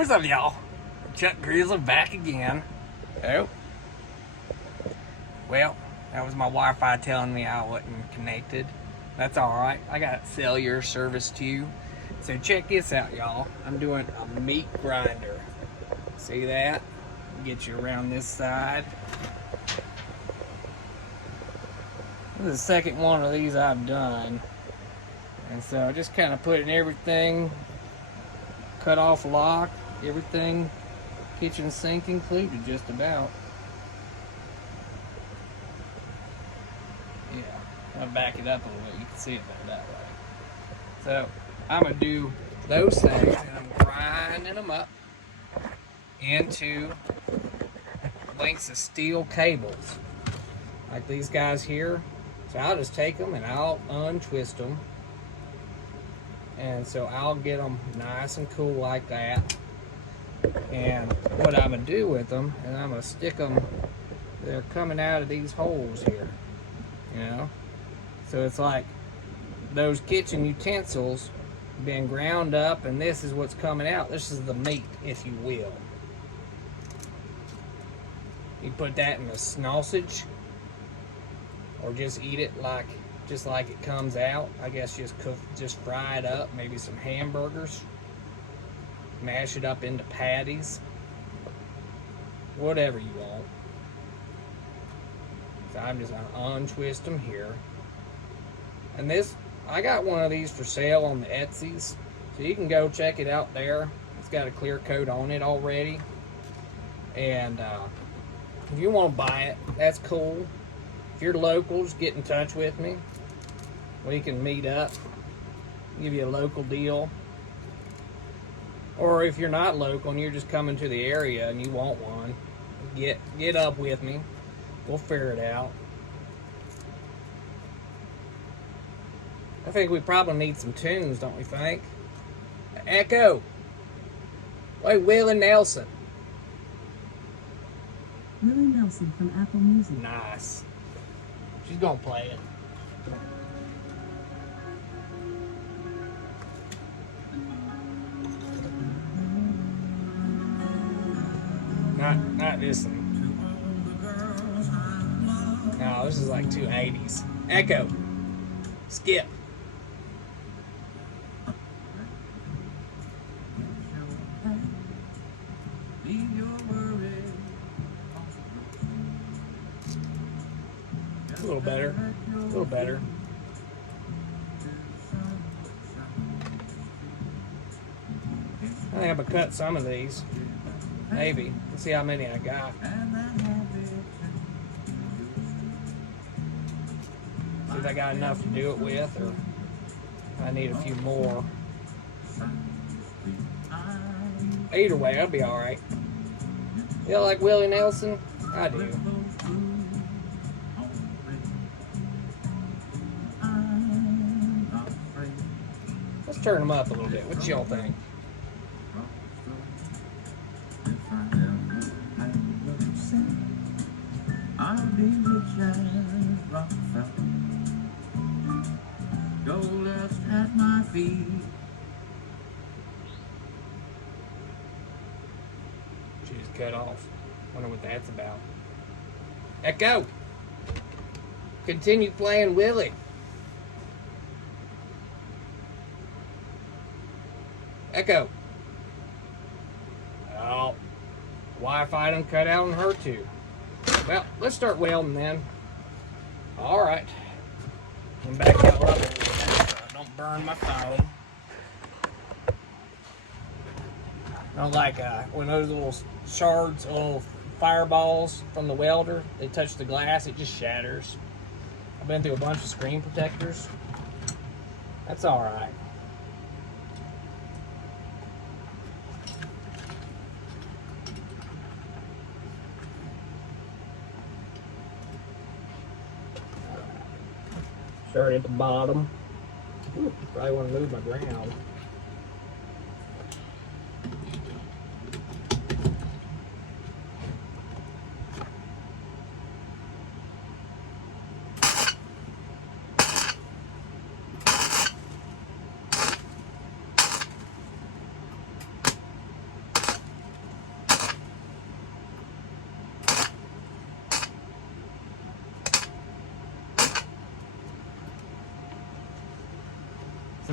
What's up, y'all? Chuck Grizzly back again. Oh. Well, that was my Wi-Fi telling me I wasn't connected. That's alright. I got cellular service too. So check this out, y'all. I'm doing a meat grinder. See that? Get you around this side. This is the second one of these I've done. And so just kind of putting everything, cut off lock, everything, kitchen sink included just about. Yeah, I'm gonna back it up a little bit. You can see it better that way. So I'm gonna do those things and I'm grinding them up into lengths of steel cables like these guys here. So I'll just take them and I'll untwist them. And so I'll get them nice and cool like that. And what I'm going to do with them, and I'm going to stick them, they're coming out of these holes here, you know. So it's like those kitchen utensils been ground up, and this is what's coming out. This is the meat, if you will. You put that in a sausage, or just eat it like just like it comes out. I guess just fry it up, maybe some hamburgers, mash it up into patties, whatever you want. So I'm just gonna untwist them here. And this, I got one of these for sale on the Etsy's, so you can go check it out there. It's got a clear coat on it already. And if you want to buy it, that's cool. If you're local, just get in touch with me. We can meet up, give you a local deal. Or if you're not local and you're just coming to the area and you want one, get up with me. We'll figure it out. I think we probably need some tunes, don't we think? Echo. Hey, Willie Nelson. Willie Nelson from Apple Music. Nice. She's gonna play it. Not this thing. No, this is like 280s. Echo. Skip. A little better. A little better. I think I'm gonna cut some of these. Maybe. Let's see how many I got. See if I got enough to do it with, or I need a few more. Either way, I'll be alright. You like Willie Nelson? I do. Let's turn them up a little bit. What y'all think? Gold at my feet. She just cut off. Wonder what that's about. Echo! Continue playing Willie. Echo. Oh. Wi-Fi done cut out on her too. Well, let's start welding then. Alright. I'm back y'all up a little bit so I don't burn my phone. I don't like when those little shards, little fireballs from the welder, they touch the glass, it just shatters. I've been through a bunch of screen protectors. That's alright. Start at the bottom. Ooh, probably want to move my ground.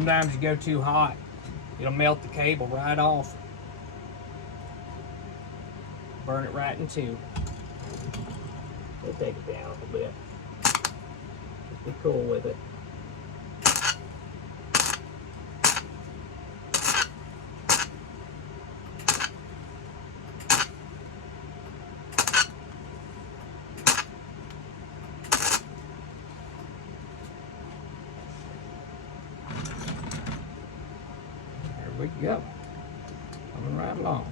sometimes you go too hot, it'll melt the cable right off. Burn it right in two. We'll take it down a little bit. Just be cool with it. There we go. Coming right along.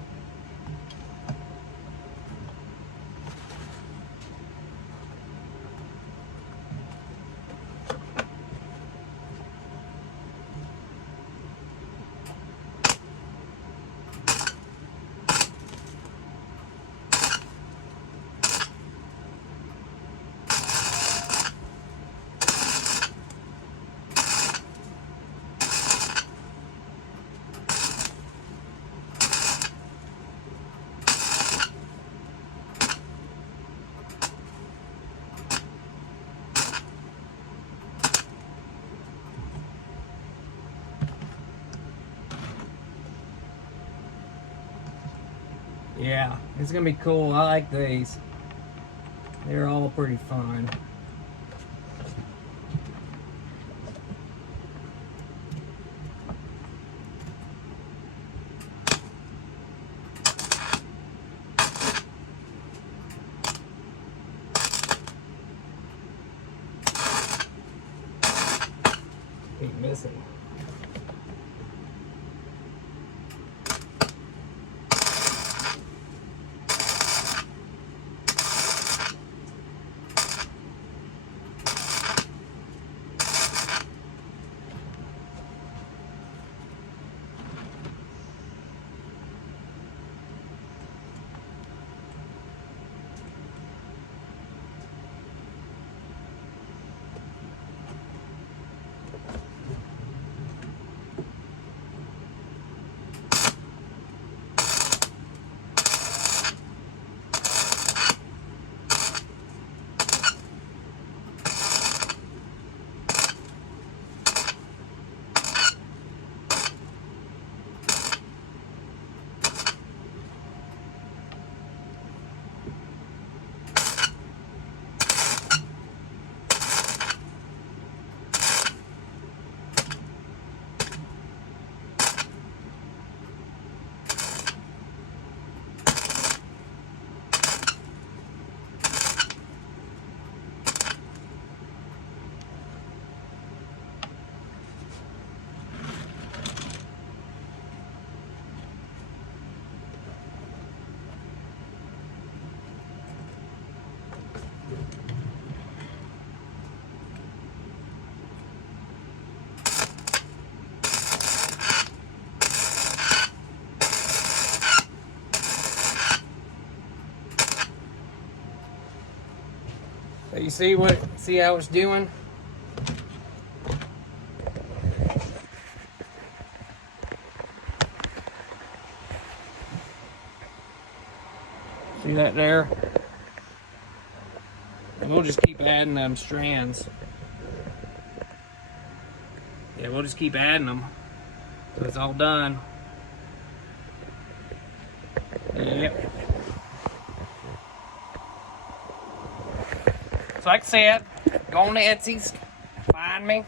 Yeah, it's gonna be cool. I like these. They're all pretty fun. Keep missing. So you see how it's doing? See that there? And we'll just keep adding them strands. Yeah, we'll just keep adding them till it's all done. Yep. So like I said, go on to Etsy's, find me,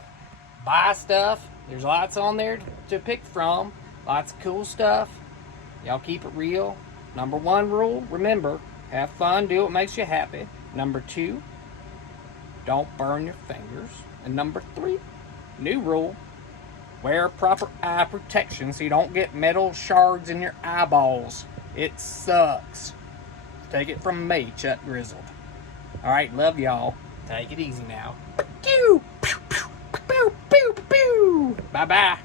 buy stuff. There's lots on there to pick from. Lots of cool stuff. Y'all keep it real. Number one rule, remember, have fun, do what makes you happy. Number two, don't burn your fingers. And number three, new rule, wear proper eye protection so you don't get metal shards in your eyeballs. It sucks. Take it from me, Chuck Grizzled. Alright, love y'all. Take it easy now. Bye-bye.